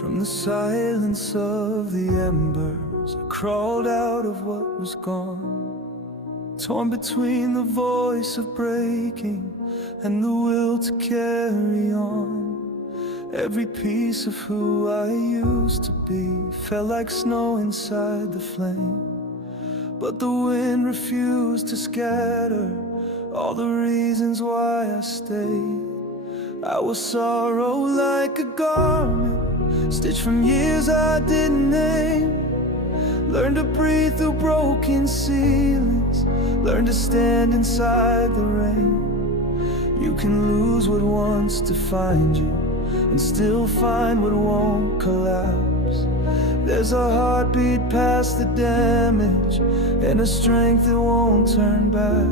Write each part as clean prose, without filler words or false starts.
From the silence of the embers, I crawled out of what was gone, torn between the voice of breaking and the will to carry on. Every piece of who I used to be felt like snow inside the flame, but the wind refused to scatter all the reasons why I stayed. I was sorrow like a garment, stitched from years I didn't name. Learned to breathe through broken ceilings, learned to stand inside the rain. You can lose what wants to find you and still find what won't collapse. There's a heartbeat past the damage and a strength that won't turn back.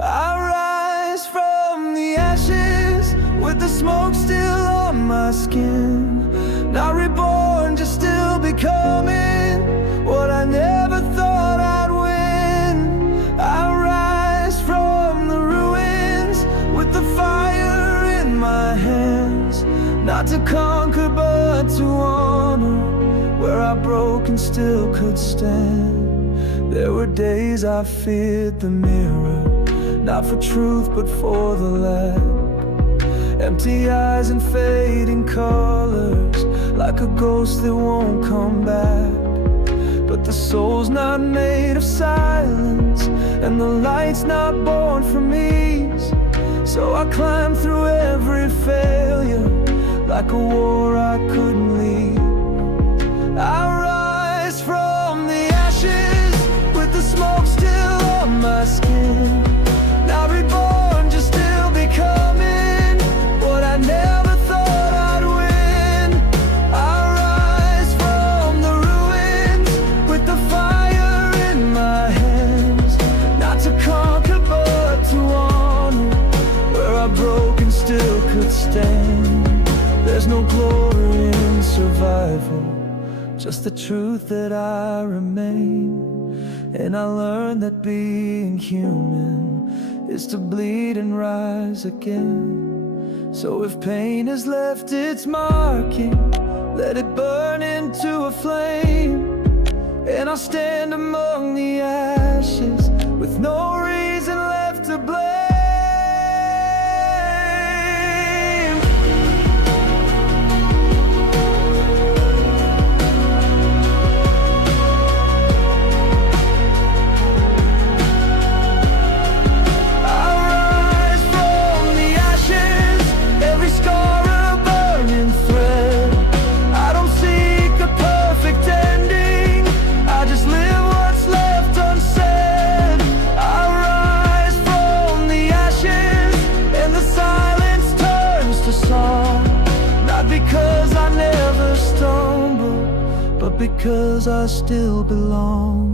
I rise from the ashes with the smoke still on my skin, not reborn, just still becoming what I never thought I'd win. I rise from the ruins with the fire in my hands, not to conquer but to honor where I broke and still could stand. There were days I feared the mirror, not for truth but for the lack. Empty eyes and fading colors, like a ghost that won't come back. But the soul's not made of silence, and the light's not born from ease. So I climb through every failure, like a war I couldn't lead. I rise from the ashes with the smoke still on my skin, not reborn, just still becoming what I never thought I'd win. I rise from the ruins with the fire in my hands, not to conquer but to honor where I broke and still could stand. There's no glory in survival, just the truth that I remain. And I learned that being human is to bleed and rise again. So if pain has left its marking, let it burn into a flame. And I'll stand among the ashes with no reason left to blame. Because I still belong.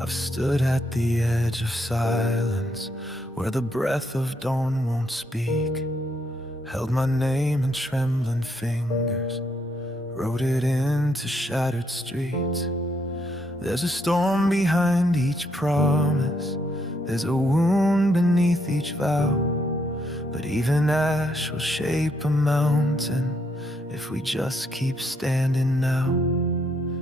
I've stood at the edge of silence, where the breath of dawn won't speak. Held my name in trembling fingers, wrote it into shattered streets. There's a storm behind each promise, there's a wound beneath each vow. But even ash will shape a mountain if we just keep standing now.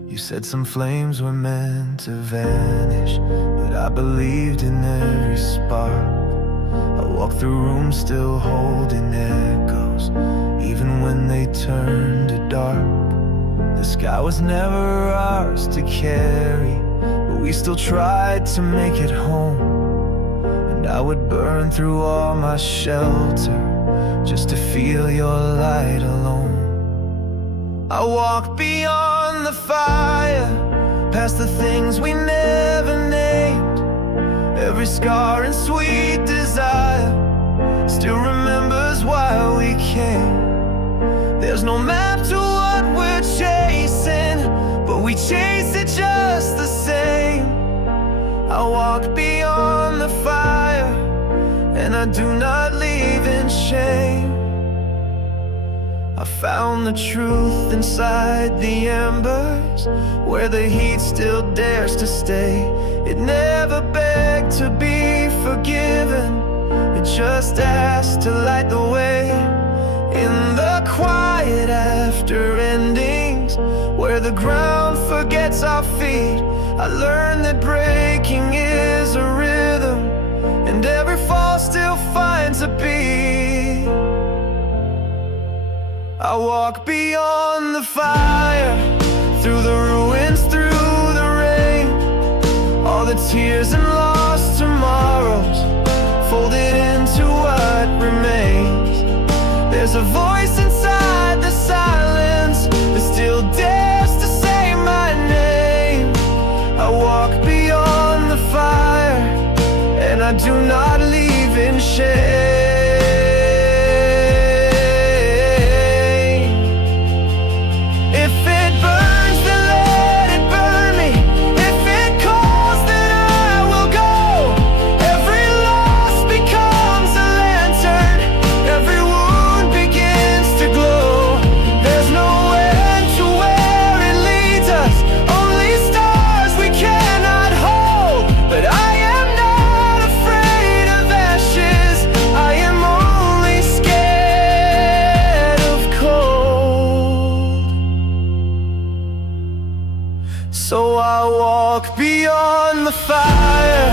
You said some flames were meant to vanish, but I believed in every spark. I walk through rooms still holding echoes, even when they turn to dark. The sky was never ours to carry, but we still tried to make it home. And I would burn through all my shelter just to feel your light alone. I walk beyond the fire, past the things we never named. Every scar and sweet desire still remembers why we came. There's no map to what we're chasing, but we chase it just the same. I walk beyond the fire, and I do not leave in shame. found the truth inside the embers, where the heat still dares to stay. It never begged to be forgiven, it just asked to light the way. In the quiet after endings, where the ground forgets our feet, I learned that breaking is a rhythm, and every fall still finds a beat. I walk beyond the fire, through the ruins, through the rain, all the tears and lost tomorrows folded into what remains. There's a voice inside the silence that still dares to say my name. I walk beyond the fire, and I do not leave in shame. So I walk beyond the fire,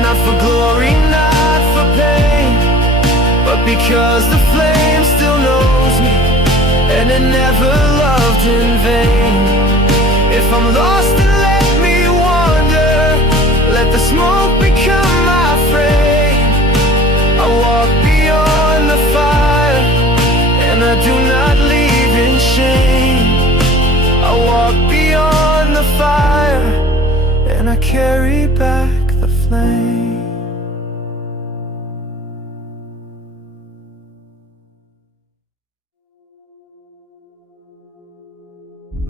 not for glory, not for pain, but because the flame still knows me, and it never loved in vain. If I'm lost, then let me wander, let the smoke become my frame. I walk beyond the fire, and I do not leave in shame. I walk beyond the fire, and I carry back the flame.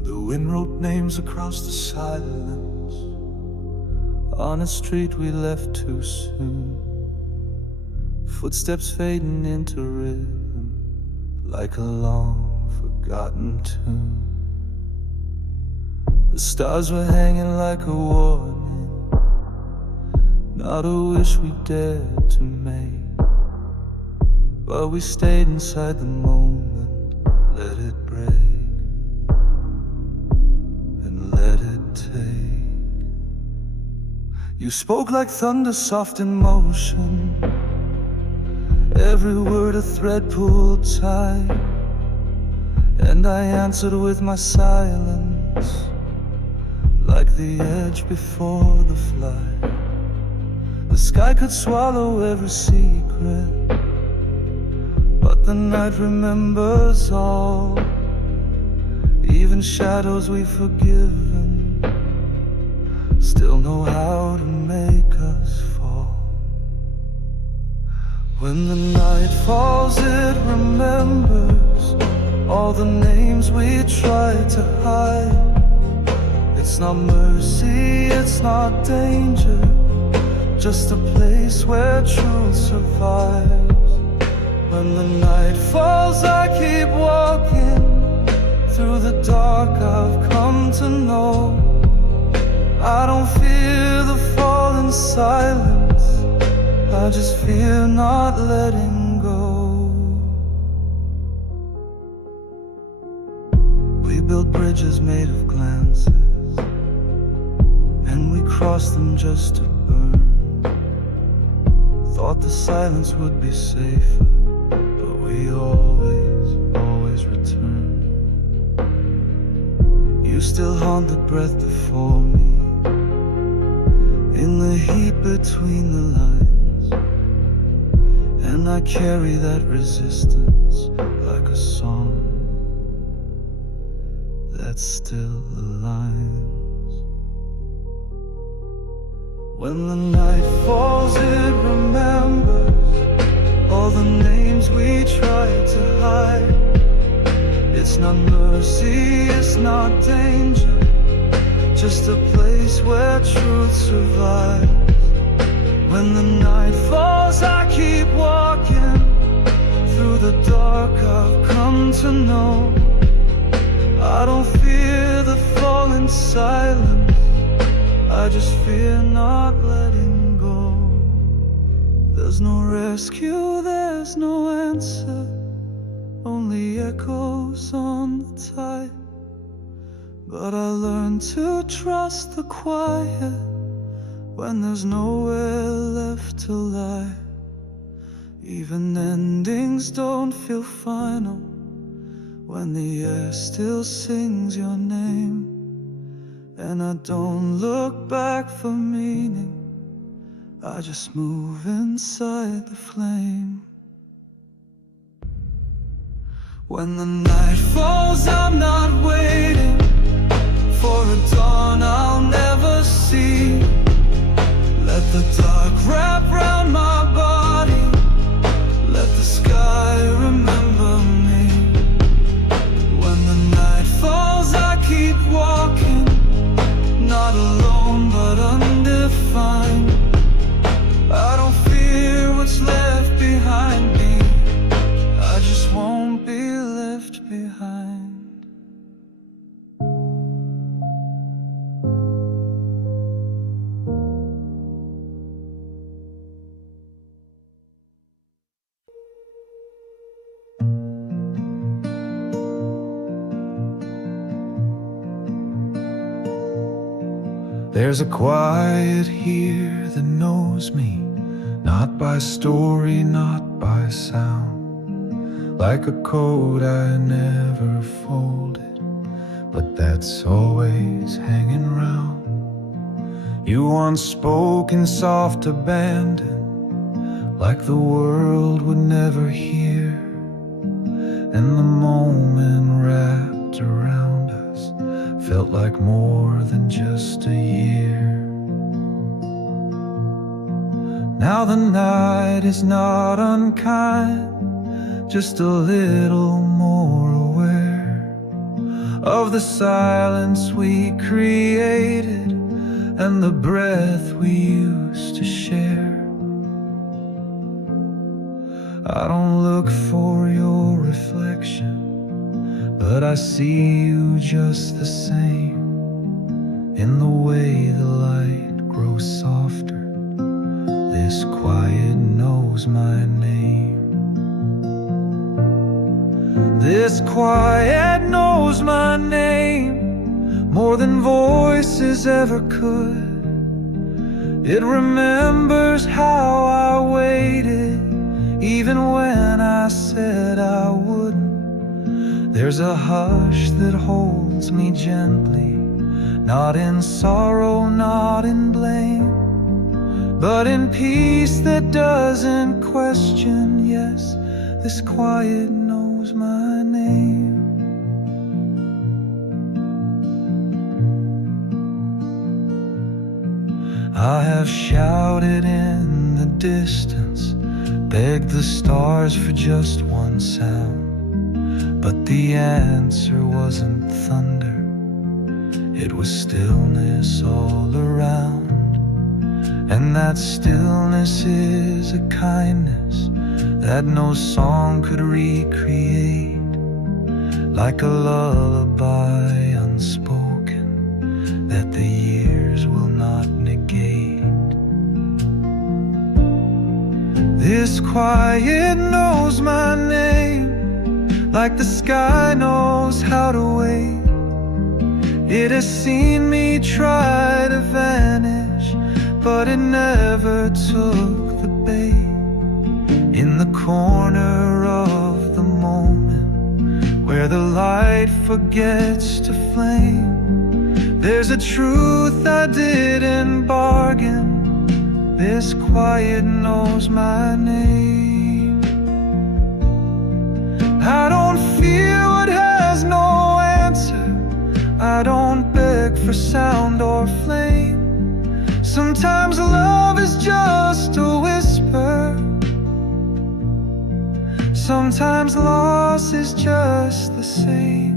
The wind wrote names across the silence, on a street we left too soon. Footsteps fading into rhythm, like a long forgotten tune. The stars were hanging like a warning, not a wish we dared to make, but we stayed inside the moment, let it break, and let it take. You spoke like thunder, soft in motion, every word a thread pulled tight, and I answered with my silence, like the edge before the flight. The sky could swallow every secret, but the night remembers all, even shadows we've forgiven still know how to make us fall. When the night falls, it remembers all the names we tried to hide. It's not mercy, it's not danger, just a place where truth survives. When the night falls, I keep walking through the dark. I've come to know I don't fear the fall in silence, I just fear not letting go. We built bridges made of glances, and we crossed them just to burn. Thought the silence would be safer, but we always return. You still haunt the breath before me, in the heat between the lines, and I carry that resistance like a song that still aligns. When the night falls, it remembers all the names we tried to hide. It's not mercy, it's not danger, just a place where truth survives. When the night falls, I keep walking through the dark I've come to know I don't fear the falling silence, I just fear not letting go. There's no rescue, there's no answer, only echoes on the tide. But I learned to trust the quiet when there's nowhere left to lie. Even endings don't feel final when the air still sings your name. And I don't look back for meaning, I just move inside the flame. When the night falls, I'm not waiting for a dawn I'll never see. Let the dark wrap round my body, let the sky remember me. When the night falls, I keep walking, not alone but undefined. I don't fear what's left behind me, I just won't be left behind. There's a quiet here that knows me, not by story, not by sound. Like a coat I never folded, but that's always hanging round. You unspoken, soft abandon, like the world would never hear. And the moment wrapped around us felt like more than just a year. Now the night is not unkind, just a little more aware of the silence we created and the breath we used to share. I don't look for your reflection, but I see you just the same. In the way the light grows softer, this quiet knows my name. This quiet knows my name more than voices ever could. It remembers how I waited, even when I said I wouldn't. There's a hush that holds me gently, not in sorrow, not in blame, but in peace that doesn't question. Yes, this quiet knows my name. I have shouted in the distance, begged the stars for just one sound, but the answer wasn't thunder, it was stillness all around. And that stillness is a kindness that no song could recreate, like a lullaby unspoken that the years will not negate. This quiet knows my name, like the sky knows how to wait. It has seen me try to vanish, but it never took the bait. In the corner of the moment, where the light forgets to flame, there's a truth I didn't bargain. This quiet knows my name. I don't fear what has no answer, I don't beg for sound or flame. Sometimes love is just a whisper, sometimes loss is just the same.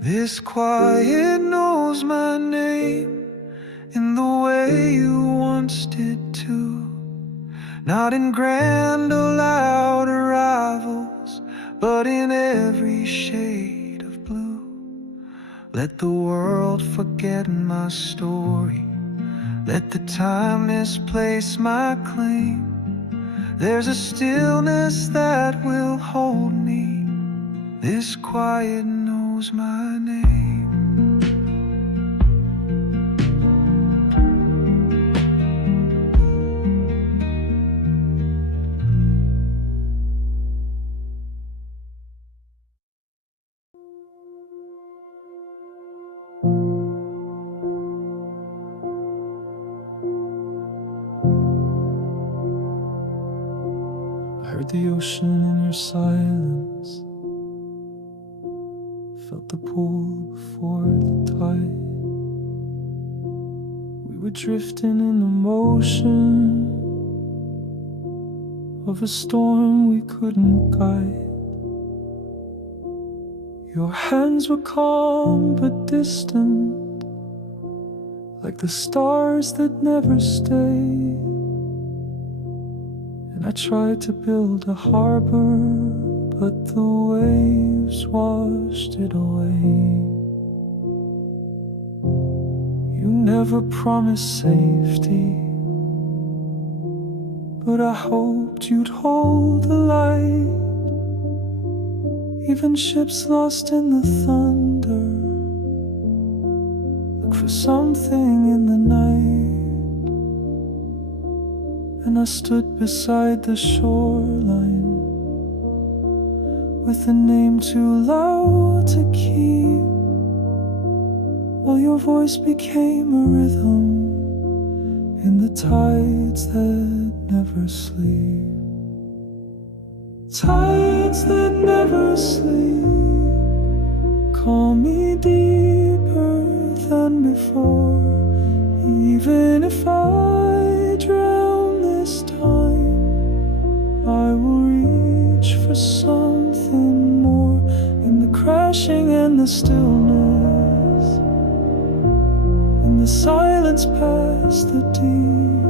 This quiet knows my name in the way you once did too. not in grand or loud arrivals, but in every shade of blue. Let the world forget my story, let the time misplace my claim. There's a stillness that will hold me, this quiet knows my name. I heard the ocean in your silence, felt the pull before the tide. We were drifting in the motion of a storm we couldn't guide. Your hands were calm but distant, like the stars that never stay. And I tried to build a harbor, but the waves washed it away. You never promised safety, but I hoped you'd hold the light. Even ships lost in the thunder look for something in the night. And I stood beside the shoreline with a name too loud to keep, while your voice became a rhythm in the tides that never sleep. Tides that never sleep, call me deeper than before. Even if I drown this time, I will reach for something more. In the crashing and the stillness, in the silence past the deep,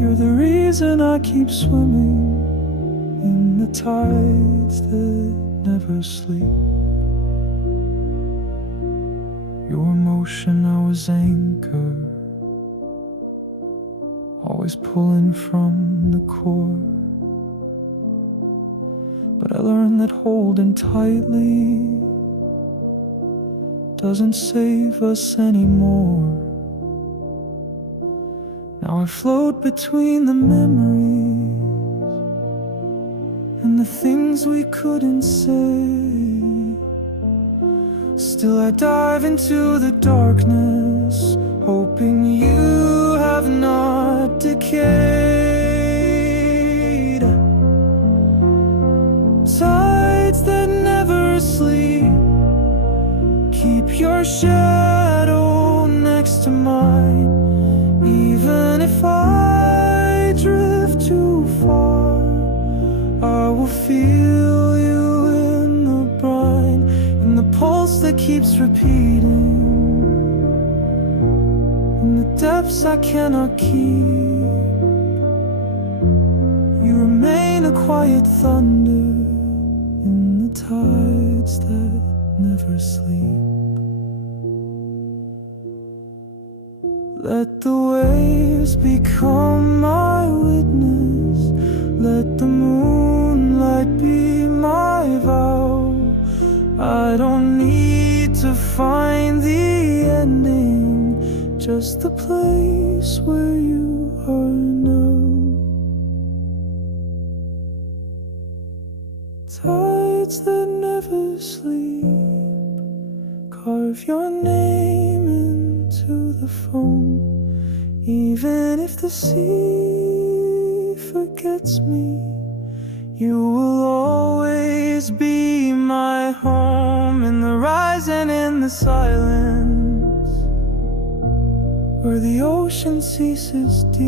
you're the reason I keep swimming in the tides that never sleep. Your emotion, I was anchor, always pulling from the core. But I learned that holding tightly doesn't save us anymore. Now I float between the memories and the things we couldn't say. Still I dive into the darkness, hoping you have not decayed. Tides that never sleep, keep your shadow next to mine. Even if I drift too far, I will feel you in the brine, in the pulse that keeps repeating, in the depths I cannot keep. You remain a quiet thunder in the tides that never sleep. Let the waves become my witness, let the moonlight be my vow. I don't need to find the ending, just the place where you are now. Tides that never sleep, carve your name into the foam. Even if the sea forgets me, you will always be my home. In the rise and in the silence, where the ocean ceases deep,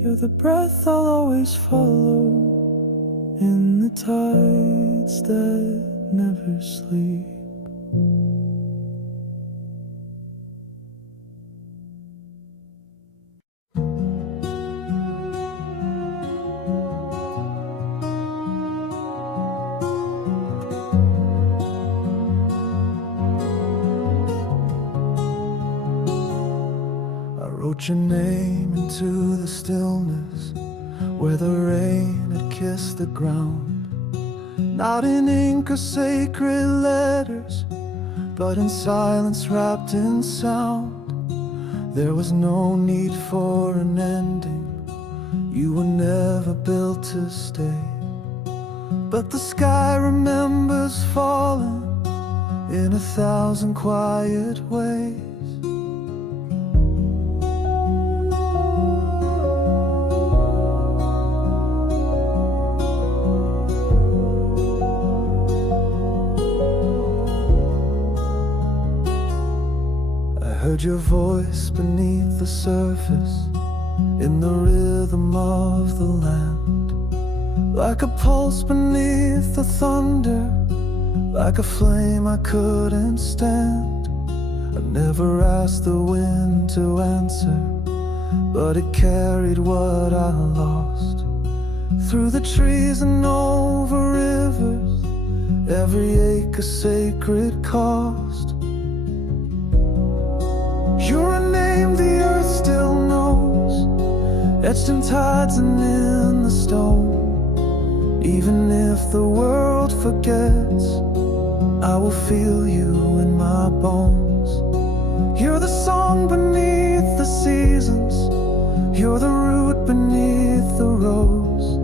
you're the breath I'll always follow in the tides that never sleep. your name into the stillness where the rain had kissed the ground. Not in ink or sacred letters, but in silence wrapped in sound. There was no need for an ending, you were never built to stay. But the sky remembers falling in 1,000 quiet ways. I heard your voice beneath the surface, in the rhythm of the land, like a pulse beneath the thunder, like a flame I couldn't stand. I never asked the wind to answer, but it carried what I lost. Through the trees and over rivers, every acre sacred cost. You're a name the earth still knows, etched in tides and in the stone. Even if the world forgets, I will feel you in my bones. You're the song beneath the seasons, you're the root beneath the rose.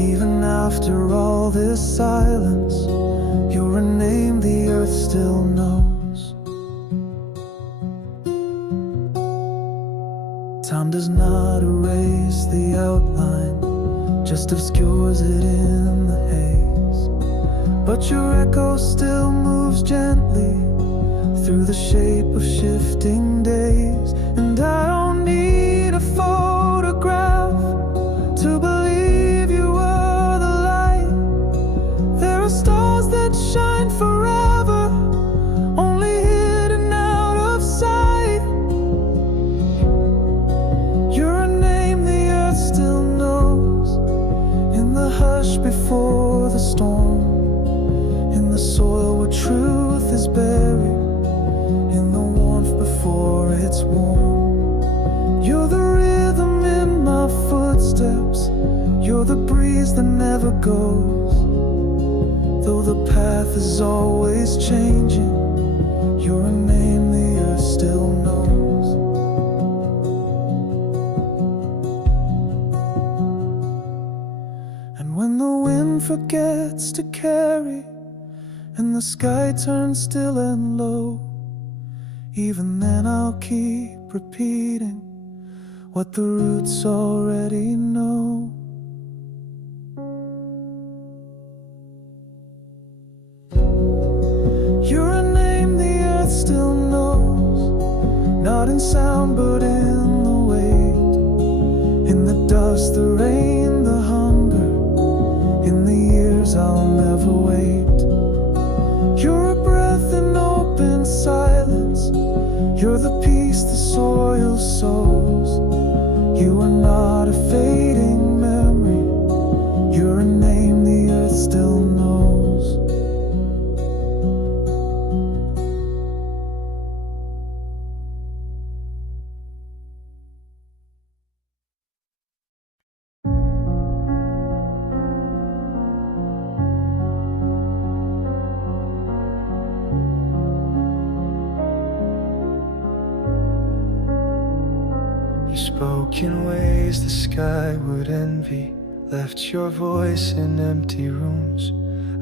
Even after all this silence, you're a name the earth still knows. Time does not erase the outline, just obscures it in the haze. But your echo still moves gently through the shape of shifting days. And I don't need a photograph to believe you were the light. There are stars that shine forever, only hidden out of sight. You're a name the earth still knows, in the hush before the storm, in the soil where truth is buried, in the warmth before it's warm. You're the rhythm in my footsteps, you're the breeze that never goes. Though the path is always changing, you're a name the earth still knows. And when the wind forgets to carry, and the sky turns still and low, even then I'll keep repeating what the roots already know. You're a name the earth still knows, not in sound but in the weight, in the dust, the rain, the hunger, in the years I'll never wait. You're a breath in open silence, you're the peace the soil sows. You are not a fading memory, you're a name the earth still knows. You spoke in ways the sky would envy, left your voice in empty rooms.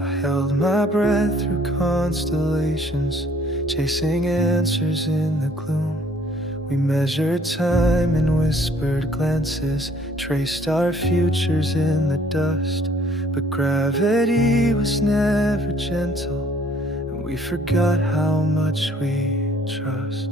I held my breath through constellations, chasing answers in the gloom. We measured time in whispered glances, traced our futures in the dust. But gravity was never gentle, and we forgot how much we trust.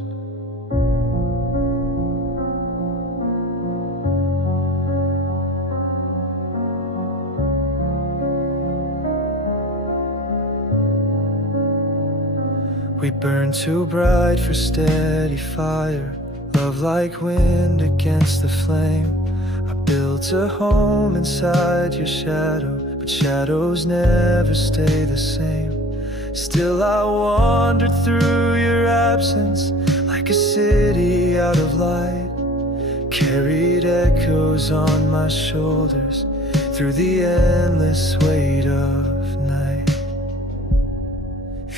We burned too bright for steady fire, love like wind against the flame. I built a home inside your shadow, but shadows never stay the same. Still I wandered through your absence, like a city out of light. carried echoes on my shoulders through the endless weight of night.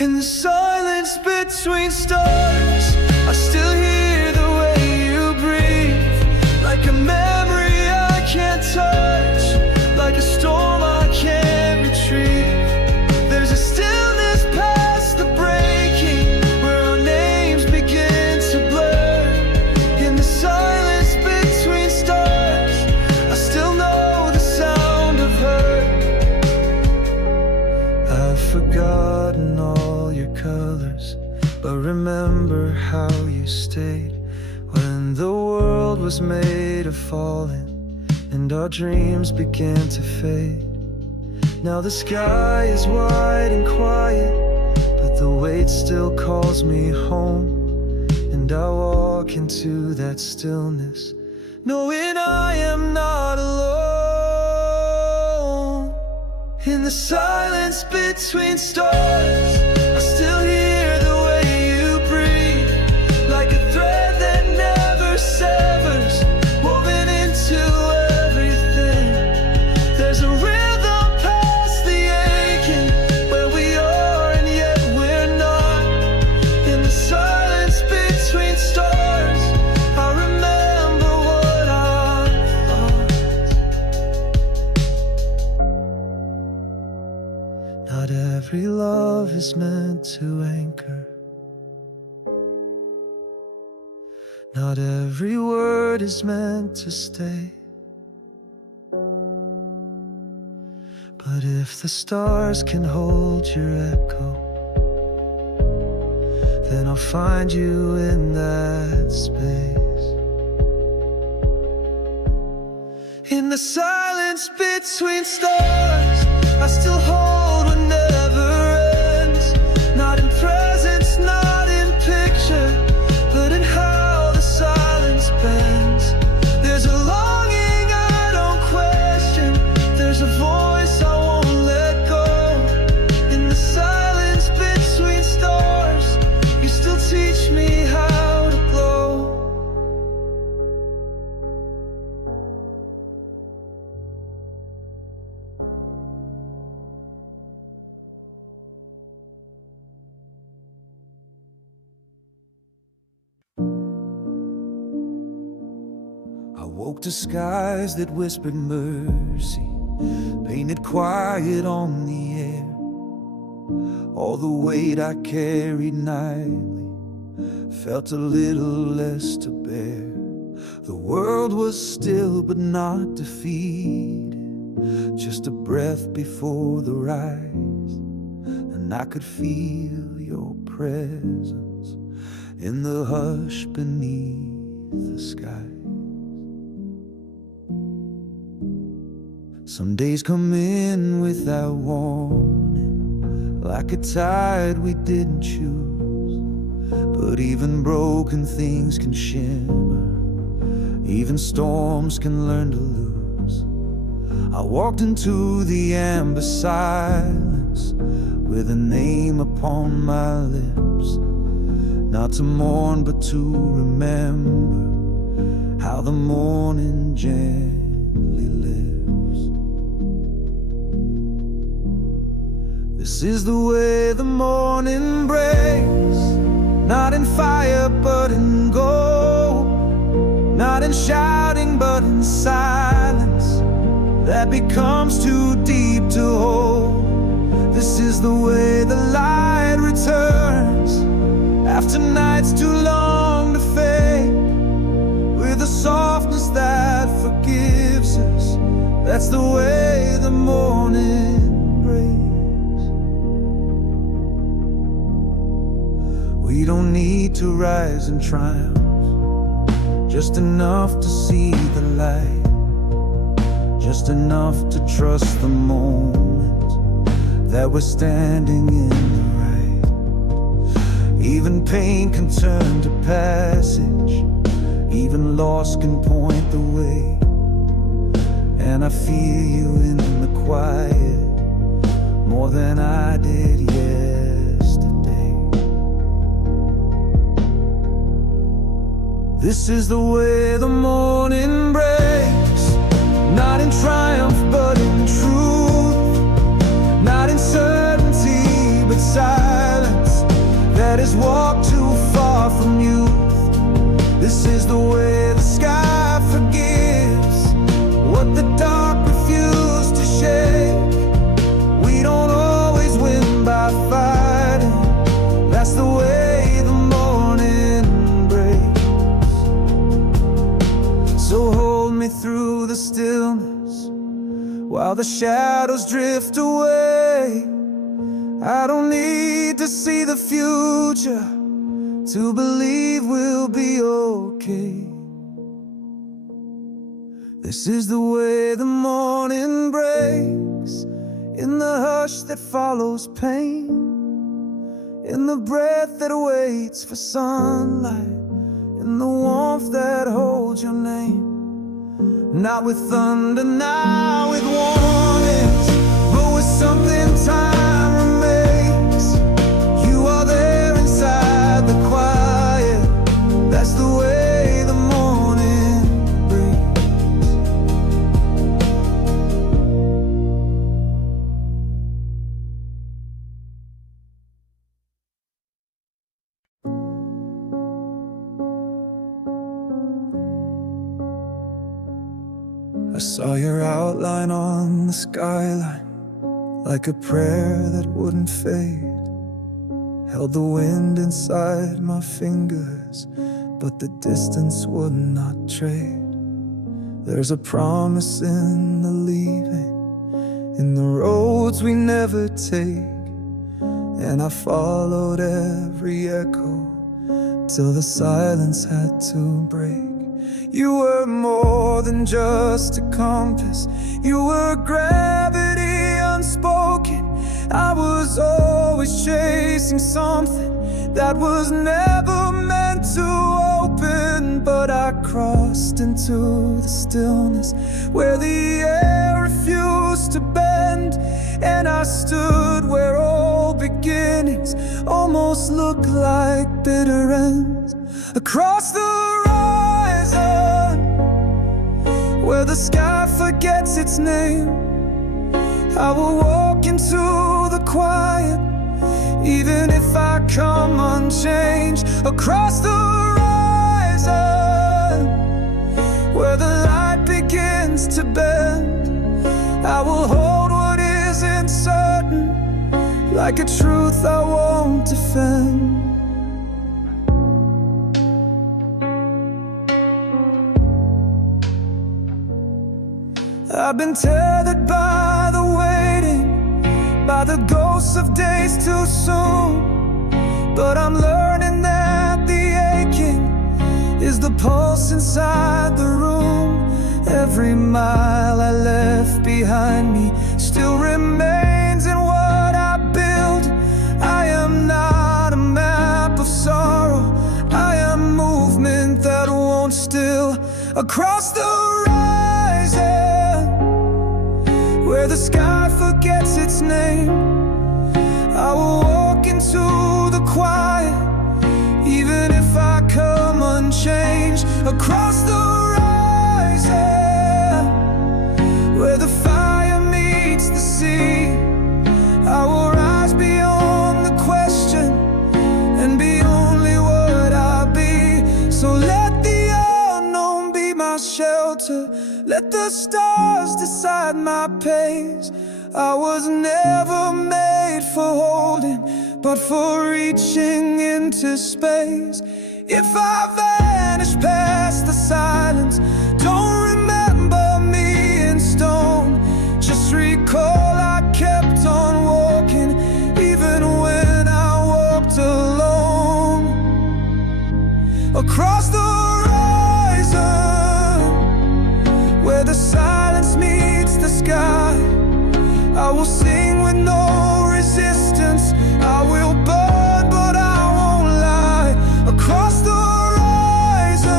In the silence between stars, I still hear the way you breathe, like a memory I can't touch, like a storm I can't retrieve. There's a stillness past the breaking, where our names begin to blur. In the silence between stars, I still know the sound of her. I've forgotten all your colors, but remember how you stayed when the world was made of falling and our dreams began to fade. Now the sky is wide and quiet, but the weight still calls me home. And I walk into that stillness, knowing I am not alone. In the silence between stars, I still hear the way you breathe, like a thread that never severs, woven into everything. There's a rhythm past the aching, where we are and yet we're not. In the silence between stars, I remember what I lost. Not every love is meant to anchor. Not every word is meant to stay. But if the stars can hold your echo, then I'll find you in that space. In the silence between stars, I still hold what never ends. Not in presence, not in picture, but in how the silence bends. There's a longing I don't question, there's a voice I won't let go. In the silence between stars, you still teach me how to glow. I woke to skies that whispered mercy, painted quiet on the air. All the weight I carried nightly felt a little less to bear. The world was still but not defeated, just a breath before the rise. And I could feel your presence in the hush beneath the sky. Some days come in without warning, like a tide we didn't choose. But even broken things can shimmer, even storms can learn to lose. I walked into the amber silence with a name upon my lips, not to mourn but to remember how the morning gently lives. This is the way the morning breaks, not in fire but in gold, not in shouting but in silence that becomes too deep to hold. This is the way the light returns after nights too long to fade, with a softness that forgives us. That's the way the morning breaks. We don't need to rise in triumph, just enough to see the light, just enough to trust the moment that we're standing in the right. Even pain can turn to passage, even loss can point the way. And I feel you in the quiet more than I did yesterday. This This is the way the morning breaks, not in triumph but in truth, not in certainty but silence that has walked too far from youth. This is the way the sky forgives what the dark refused to shake. We don't always win by fighting, that's the way the morning breaks. So hold me through the stillness while the shadows drift away. I don't need to see the future to believe we'll be okay. This is the way the morning breaks, in the hush that follows pain, in the breath that waits for sunlight, in the warmth that holds your name. Not with thunder, not with warnings, but with something time remains. You are there inside the quiet, that's the way the morning breaks. I saw your outline on the skyline, like a prayer that wouldn't fade. Held the wind inside my fingers, but the distance would not trade. There's a promise in the leaving, in the roads we never take. And I followed every echo till the silence had to break. You were more than just a compass, you were gravity unspoken. I was always chasing something that was never meant to open. But I crossed into the stillness where the air refused to bend, and I stood where all beginnings almost look like bitter ends. Across the horizon, where the sky forgets its name, I will walk into the quiet, even if I come unchanged. Across the horizon, where the light begins to bend, I will hold what isn't certain, like a truth I won't defend. I've been tethered by the waiting, by the ghosts of days too soon. But I'm learning that the aching is the pulse inside the room. Every mile I left behind me still remains in what I build. I am not a map of sorrow, I am movement that won't still. Across the where the sky forgets its name, I will walk into the quiet, even if I come unchanged. Across the horizon, where the fire meets the sea, I will rise beyond the question and be only what I'll be. So let the unknown be my shelter, let the stars decide my pace. I was never made for holding, but for reaching into space. If I vanish past the silence, don't remember me in stone. Just recall I kept on walking, even when I walked alone. Across the where the silence meets the sky, I will sing with no resistance. I will burn, but I won't lie. Across the horizon,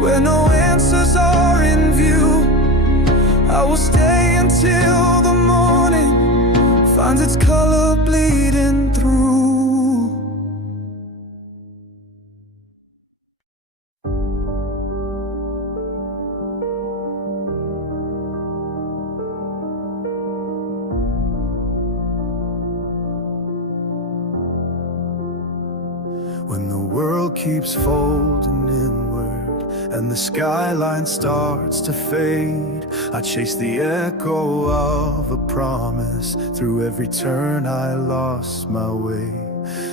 where no answers are in view, I will stay until the morning finds its color bleeding through. world keeps folding inward, and the skyline starts to fade. I chase the echo of a promise. Through every turn I lost my way.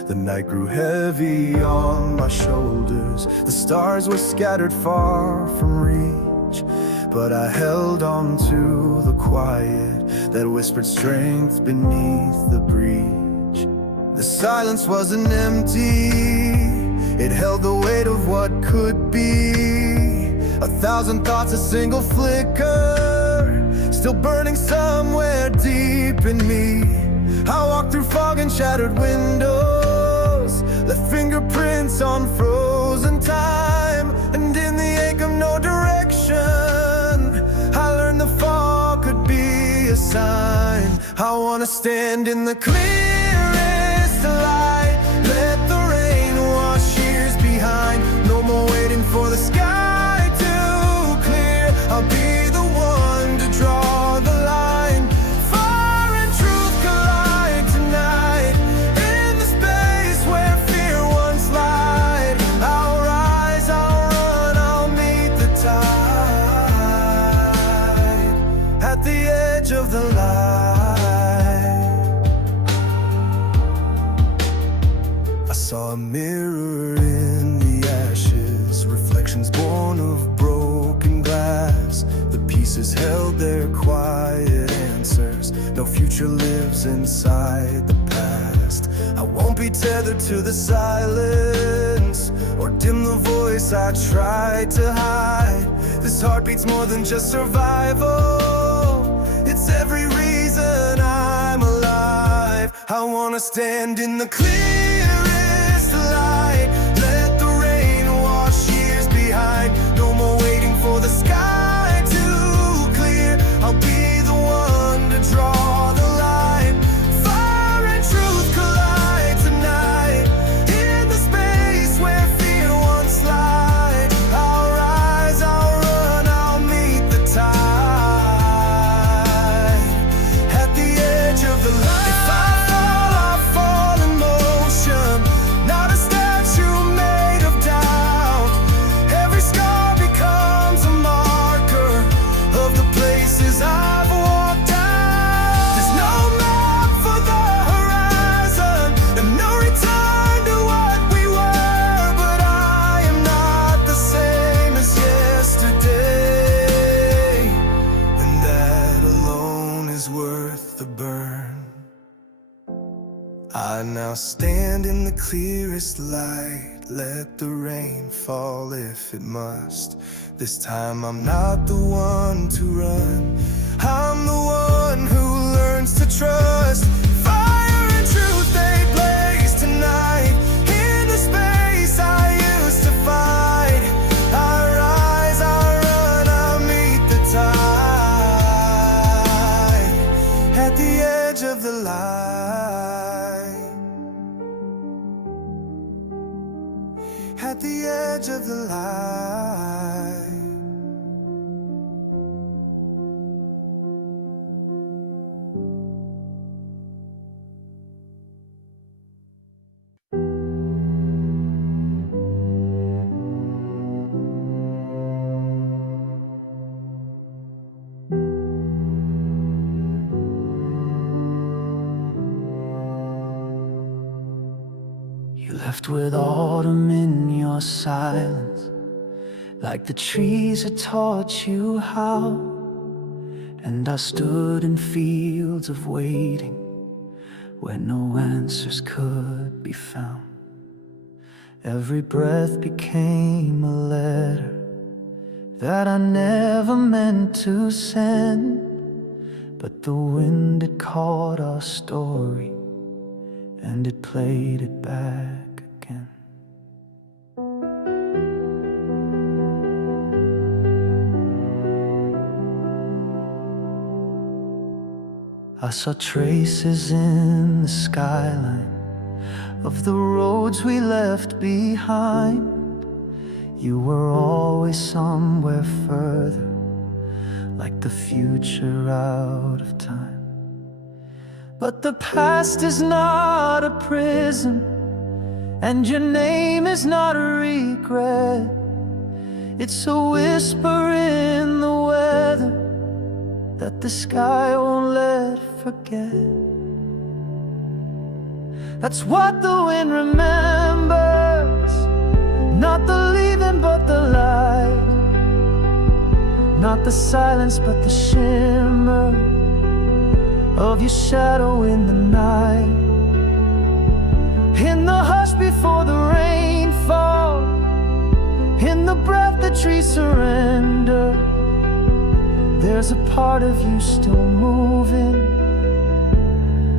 The night grew heavy on my shoulders. The stars were scattered far from reach, but I held on to the quiet that whispered strength beneath the breach. The silence wasn't empty, it held the weight of what could be. 1,000 thoughts, a single flicker, still burning somewhere deep in me. I walked through fog and shattered windows, left fingerprints on frozen time. And in the ache of no direction, I learned the fall could be a sign. I wanna stand in the clearest light, let the rain wash years behind. No more waiting for the sky to clear, I'll be the one to draw the line. Fire and truth collide tonight, in the space where fear once lied. I'll rise, I'll run, I'll meet the tide, at the edge of the light. I saw a mirror in the ashes, reflections born of broken glass. The pieces held their quiet answers. No future lives inside the past. I won't be tethered to the silence, or dim the voice I tried to hide. This heart beats more than just survival, it's every reason I'm alive. I wanna stand in the clearest light, let the rain wash years behind. No more waiting for the sky to clear, I'll be the one to draw the line. Fire and truth collide tonight, in the space where fear once lied. I'll rise, I'll run, I'll meet the tide, at the edge of the light. If I fall in motion, not a statue made of doubt. Every scar becomes a marker of the places I've walked out. There's no map for the horizon, and no return to what we were. But I am not the same as yesterday, and that alone is worth the burn. I now stand in the clearest light, let the rain fall if it must. This time I'm not the one to run, I'm the one who learns to trust. Fire and truth, they blaze tonight, in the space I used to fight. I rise, I run, I'll meet the tide, at the edge of the light, at the edge of the light. You left with autumn in your silence, like the trees had taught you how. And I stood in fields of waiting, where no answers could be found. Every breath became a letter that I never meant to send, but the wind had caught our story, and it played it back again. I saw traces in the skyline of the roads we left behind. You were always somewhere further, like the future out of time. But the past is not a prison, And your name is not a regret, it's a whisper in the weather that the sky won't let forget. That's what the wind remembers, not the leaving but the light, not the silence but the shimmer of your shadow in the night. In the hush before the rainfall, in the breath the trees surrender, there's a part of you still moving.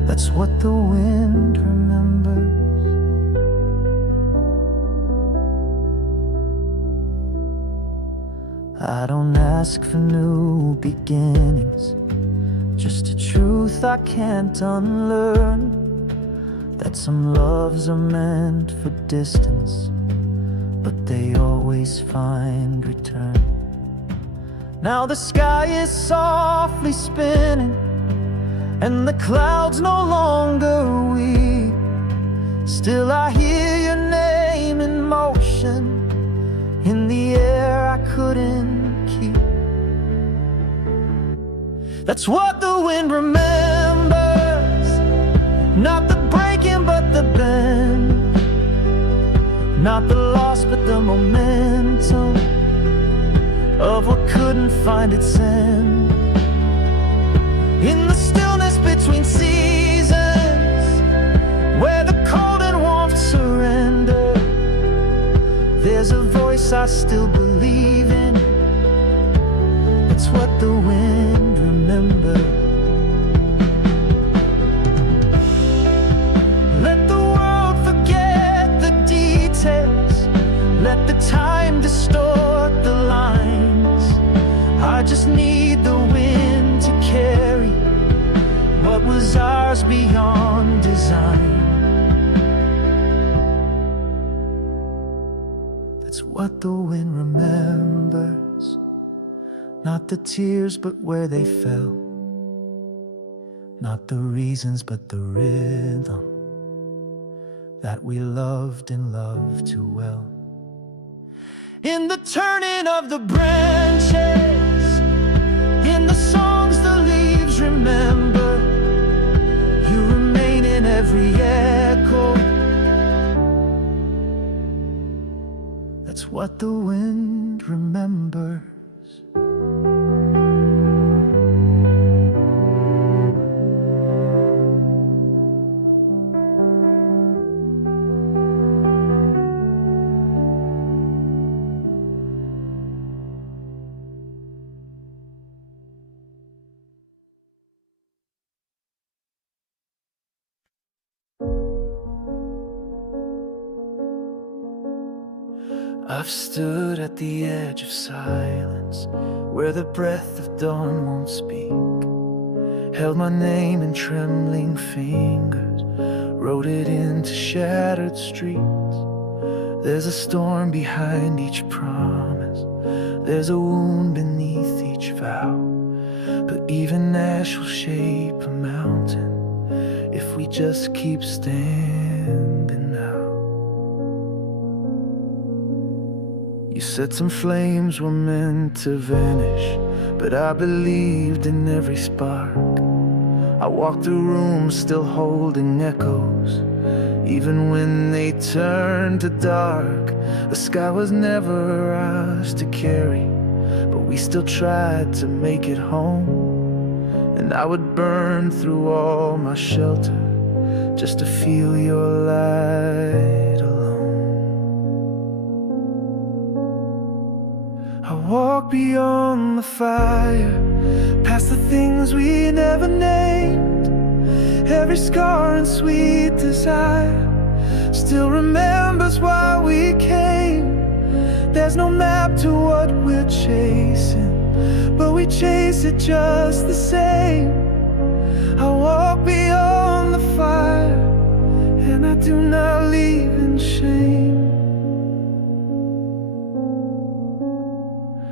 That's what the wind remembers. I don't ask for new beginnings, just a truth I can't unlearn, that some loves are meant for distance, but they always find return. Now the sky is softly spinning, and the clouds no longer weep. Still I hear your name in motion, in the air I couldn't keep. That's what the wind remembers, not the breaking but the bend, not the loss but the momentum of what couldn't find its end. In the stillness between seasons, where the cold and warmth surrender, there's a voice I still believe in. It's what the wind remembers. Let the world forget the details, let the time distort the lines. I just need the wind to carry what was ours beyond design. That's what the wind remembers, not the tears but where they fell, not the reasons but the rhythm that we loved and loved too well. In the turning of the branches, in the songs the leaves remember, you remain in every echo. That's what the wind remembers. I've stood at the edge of silence, where the breath of dawn won't speak, held my name in trembling fingers, wrote it into shattered streets. There's a storm behind each promise, there's a wound beneath each vow, but even ash will shape a mountain if we just keep standing now. You said some flames were meant to vanish, but I believed in every spark. I walked the room still holding echoes, even when they turned to dark. The sky was never ours to carry, but we still tried to make it home. And I would burn through all my shelter just to feel your light alone. I walk beyond the fire, past the things we never named. Every scar and sweet desire still remembers why we came. There's no map to what we're chasing, but we chase it just the same. I walk beyond the fire, and I do not leave in shame.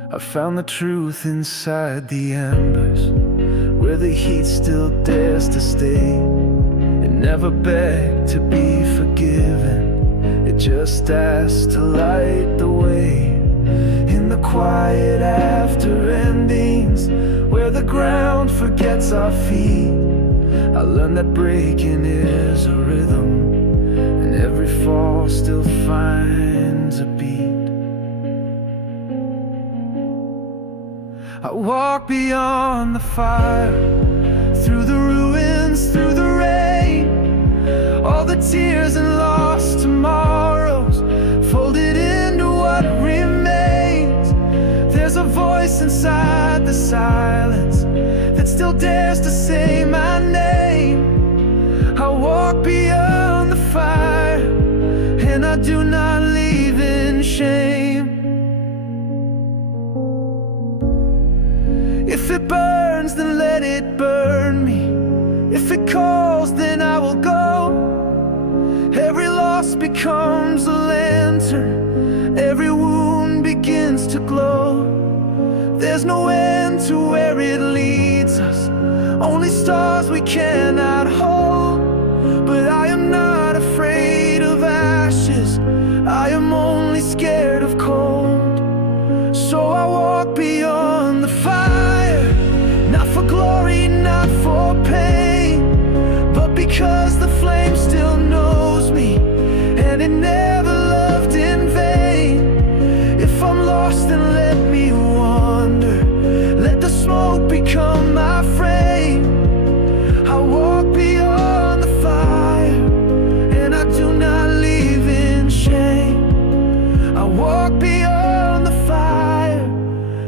I found the truth inside the embers, where the heat still dares to stay. It never begged to be forgiven, It just asks to light the way. In the quiet after endings, where the ground forgets our feet, I learned that breaking is a rhythm, and every fall still finds a beat. I walk beyond the fire, through the ruins, through the rain, all the tears and lost tomorrows folded into what remains. There's a voice inside the silence that still dares to say my name. I walk beyond the fire, and I do not leave in shame. If it burns, then let it burn me. If it calls, then I will go. Every loss becomes a lantern, every wound begins to glow. There's no end to where it leads us, only stars we cannot hold. But I am not afraid of ashes, I am only scared of cold. So I walk beyond the fire, not for glory, not for pain, but because the flame still knows me, and it never loved in vain. If I'm lost, then let me wander, let the smoke become my frame. I walk beyond the fire, and I do not leave in shame. I walk beyond the fire,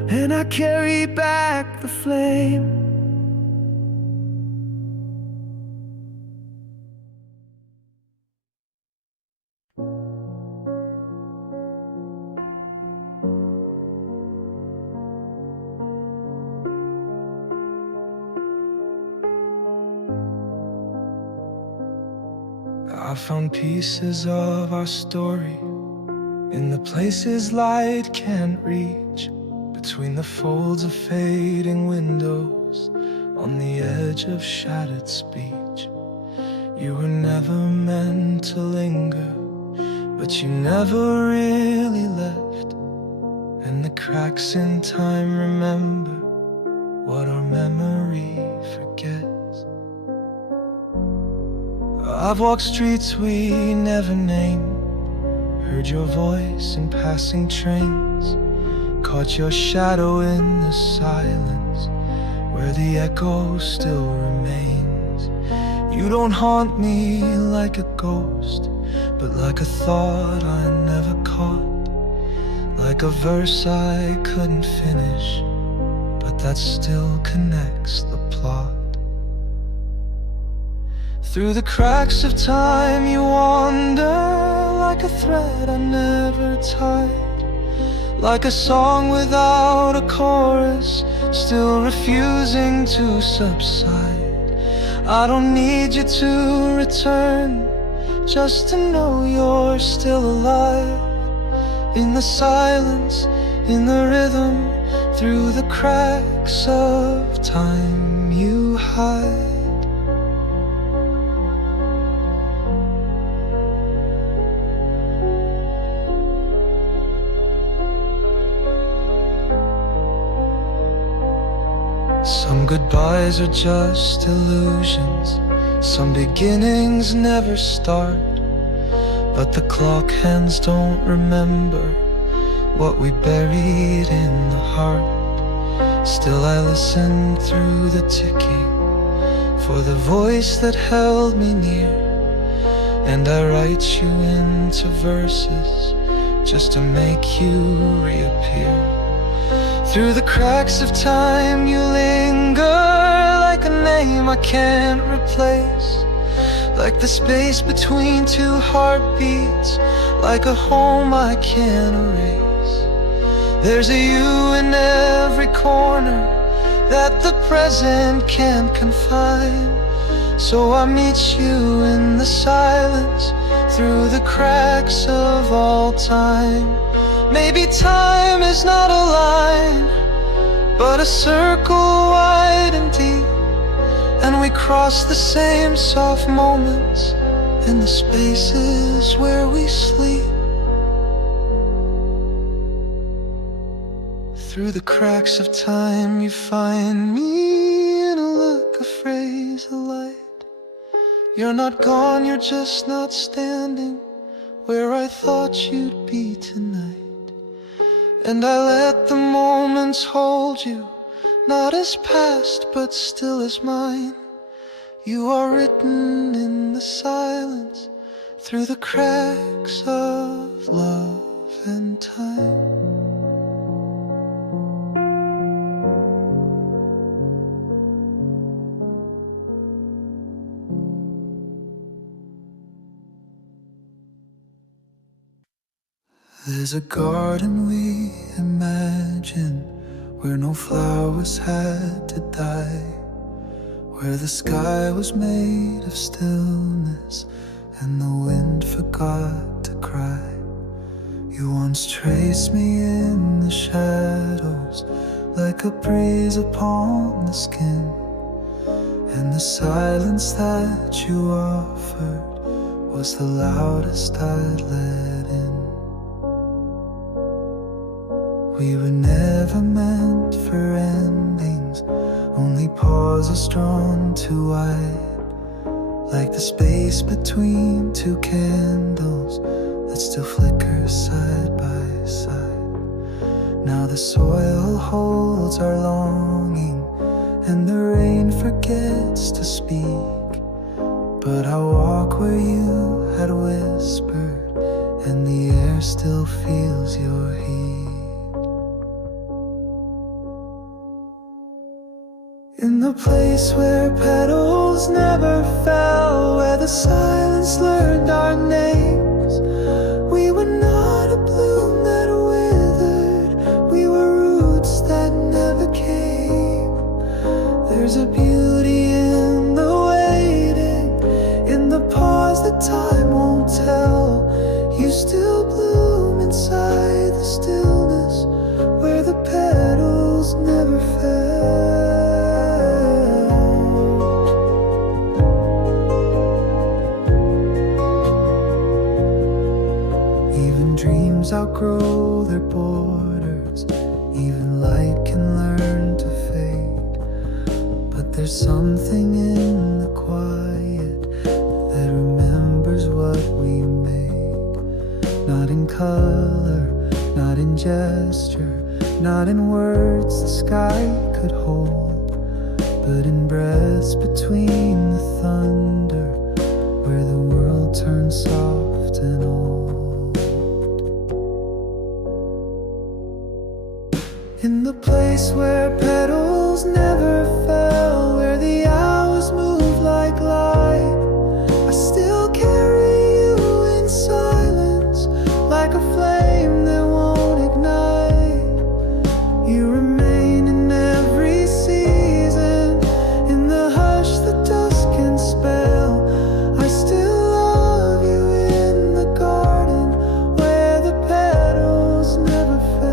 and I carry back the flame. I found pieces of our story in the places light can't reach, between the folds of fading windows, on the edge of shattered speech. You were never meant to linger, but you never really left, and the cracks in time remember what our memory forgets. I've walked streets we never named, heard your voice in passing trains, caught your shadow in the silence, where the echo still remains. You don't haunt me like a ghost, but like a thought I never caught, like a verse I couldn't finish, but that still connects the plot. Through the cracks of time you wander, like a thread I never tied, like a song without a chorus, still refusing to subside. I don't need you to return, just to know you're still alive. In the silence, in the rhythm, through the cracks of time you hide. Some goodbyes are just illusions, some beginnings never start, but the clock hands don't remember what we buried in the heart. Still I listen through the ticking for the voice that held me near, and I write you into verses just to make you reappear. Through the cracks of time you linger, like a name I can't replace, like the space between two heartbeats, like a home I can't erase. There's a you in every corner that the present can't confine, so I meet you in the silence, through the cracks of all time. Maybe time is not a line, but a circle wide and deep, and we cross the same soft moments in the spaces where we sleep. Through the cracks of time you find me in a look, a phrase, a light. You're not gone, you're just not standing where I thought you'd be tonight. And I let the moments hold you, not as past but still as mine. You are written in the silence, through the cracks of love and time. There's a garden we imagine, where no flowers had to die, where the sky was made of stillness and the wind forgot to cry. You once traced me in the shadows, like a breeze upon the skin, and the silence that you offered was the loudest I'd let in. We were never meant for endings, only pauses drawn too wide, like the space between two candles that still flicker side by side. Now the soil holds our longing, and the rain forgets to speak, but I walk where you had whispered, and the air still feels your heat. In the place where petals never fell, where the silence learned our names, we were not a bloom that withered, we were roots that never came. There's a beauty in the waiting, in the pause that time won't tell. You still bloom inside the stillness, where the petals never fell. Outgrow their borders, even light can learn to fade, but there's something in the quiet that remembers what we made. Not in color, not in gesture, not in words the sky could hold, but in breaths between the thunder, where the world turns soft and old. In the place where petals never fell, where the hours move like light, I still carry you in silence, like a flame that won't ignite. You remain in every season, in the hush that dusk can spell. I still love you in the garden, where the petals never fell.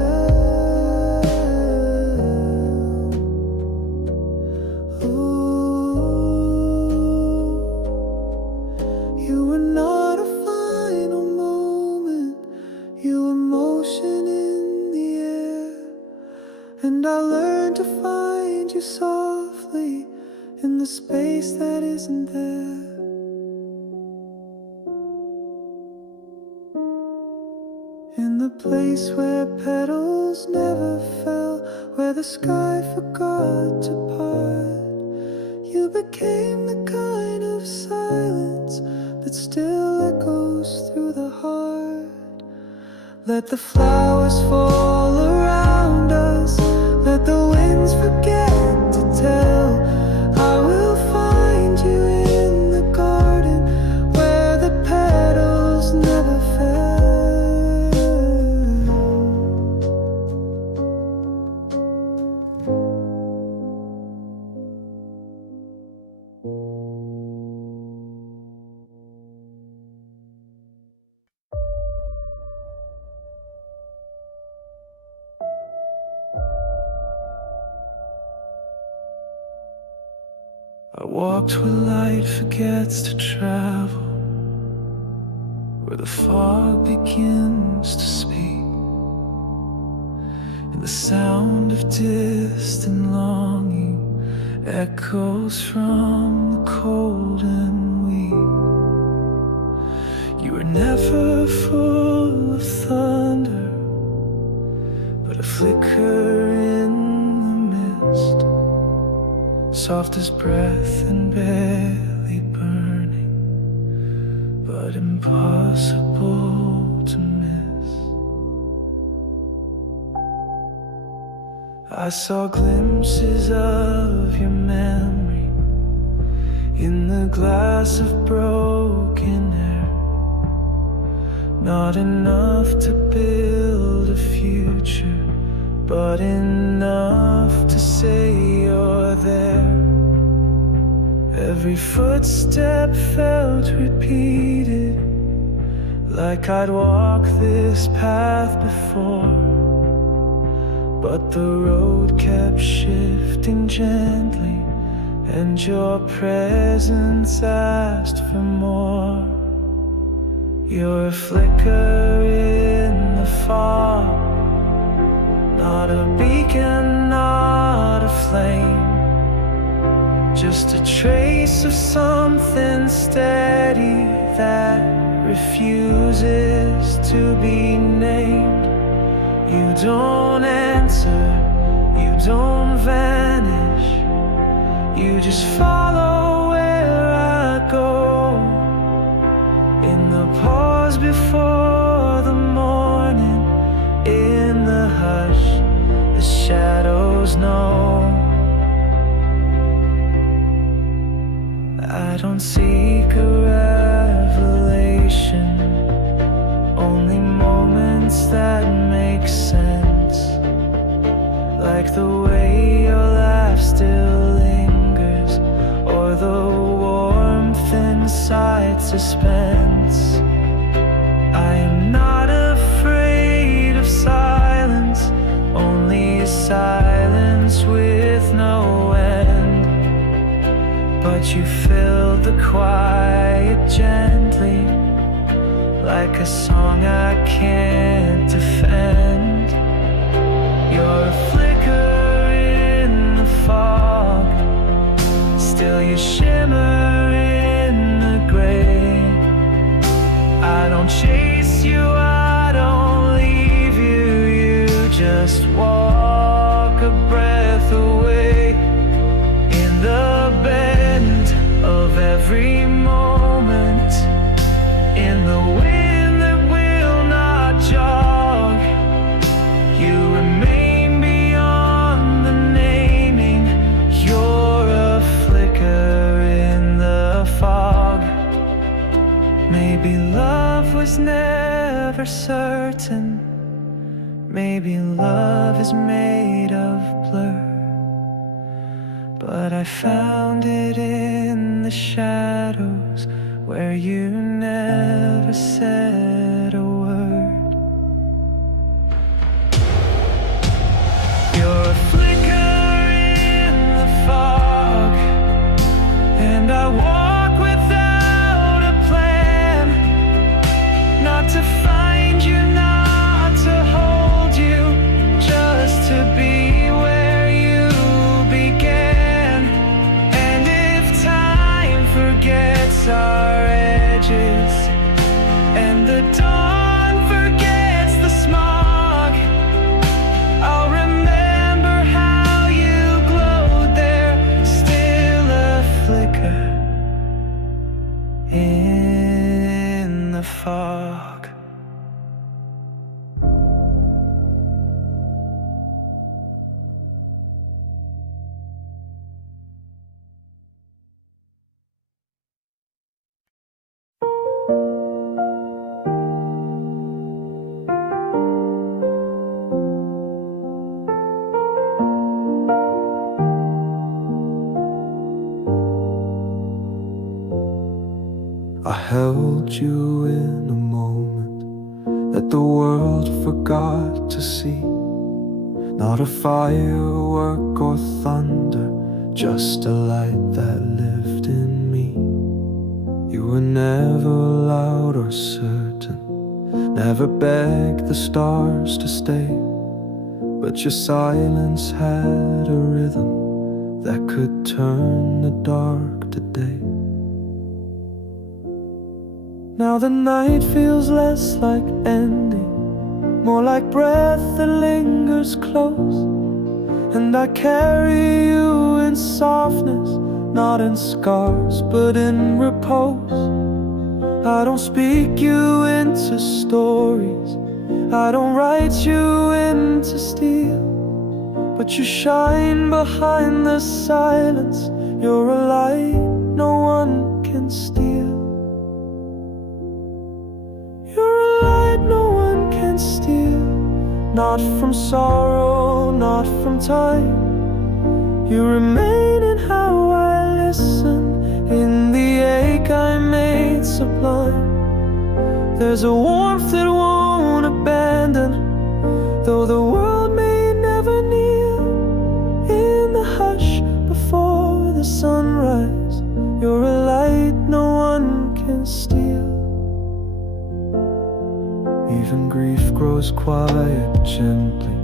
And I learned to find you softly in the space that isn't there. In the place where petals never fell, where the sky forgot to part. You became the kind of silence that still echoes through the heart. Let the flowers fall around us, let the winds forget to tell. I will find you in the garden, where the petals never fell. I walked where light forgets to travel, where the fog begins to speak, and the sound of distant longing echoes from the cold and weak. You were never full of thunder, but a flicker in the mist, soft as breath and barely burning, but impossible to miss. I saw glimpses of your memory in the glass of broken air. Not enough to build a future, but enough to say you're there. Every footstep felt repeated, like I'd walked this path before. But the road kept shifting gently, and your presence asked for more. You're a flicker in the fog, not a beacon, not a flame, just a trace of something steady that refuses to be named. You don't answer, you don't vanish, you just follow where I go. In the pause before the morning, in the hush, the shadows know. I don't seek a revelation, only moments that make sense. Like the way your laugh still lingers, or the warmth inside suspense. I am not afraid of silence, only silence with no end. But you fill the quiet gently, like a song I can't defend. You're a flicker in the fog, still you shimmer in the gray. I don't chase you, I don't leave you, you just walk a breath away. In the bend of every moment, in the wind that will not jog, you remain beyond the naming. You're a flicker in the fog. Maybe love was never certain, maybe love is made of blur, but I found it in the shadows where you never said a word. You're a flicker in the fog, and I walk without a plan, not to find you, not to hold you, just to be where you began. And if time forgets our edges, and the dawn forgets the smog, I'll remember how you glowed there, still a flicker in the fog. I held you in a moment that the world forgot to see. Not a firework or thunder, just a light that lived in me. You were never loud or certain, Never begged the stars to stay, but your silence had a rhythm that could turn the dark to day. Now the night feels less like ending, more like breath that lingers close. And I carry you in softness, not in scars, but in repose. I don't speak you into stories, I don't write you into steel, but you shine behind the silence. You're a light no one can steal. You're a light no one can steal, not from sorrow, not from time. You remain in how I listen, in the ache I made sublime. There's a warmth that won't abandon, though the world may never kneel. In the hush before the sunrise, you're a light no one can steal. Even grief grows quiet gently,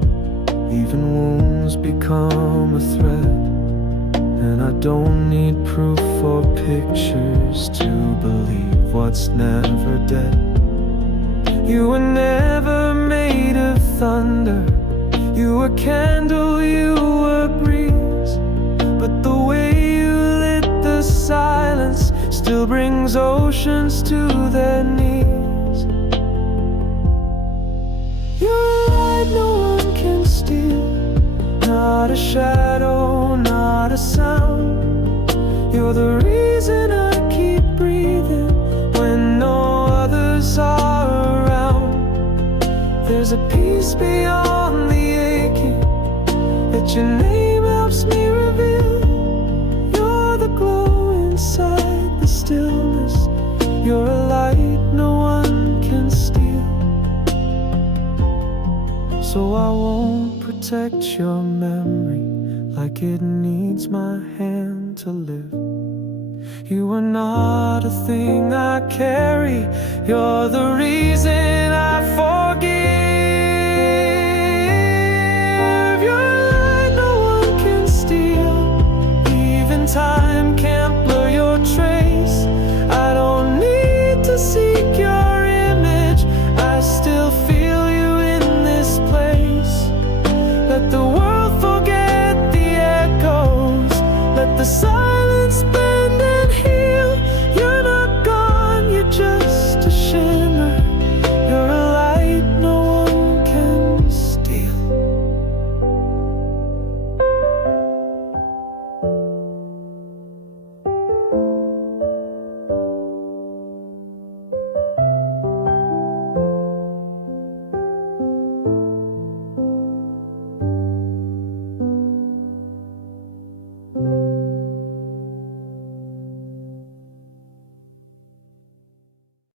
even wounds become a thread. And I don't need proof or pictures to believe what's never dead. You were never made of thunder, you were candle, you were breeze, but the way you lit the silence still brings oceans to their knees. You're a light no one can steal, not a shadow, not a sound. You're the reason I keep breathing when no others are around. There's a peace beyond the aching that your name helps me reveal. You're the glow inside the stillness, you're a light no one can steal. So I won't protect your memory like it needs my hand to live. You are not a thing I carry, you're the reason I forgive.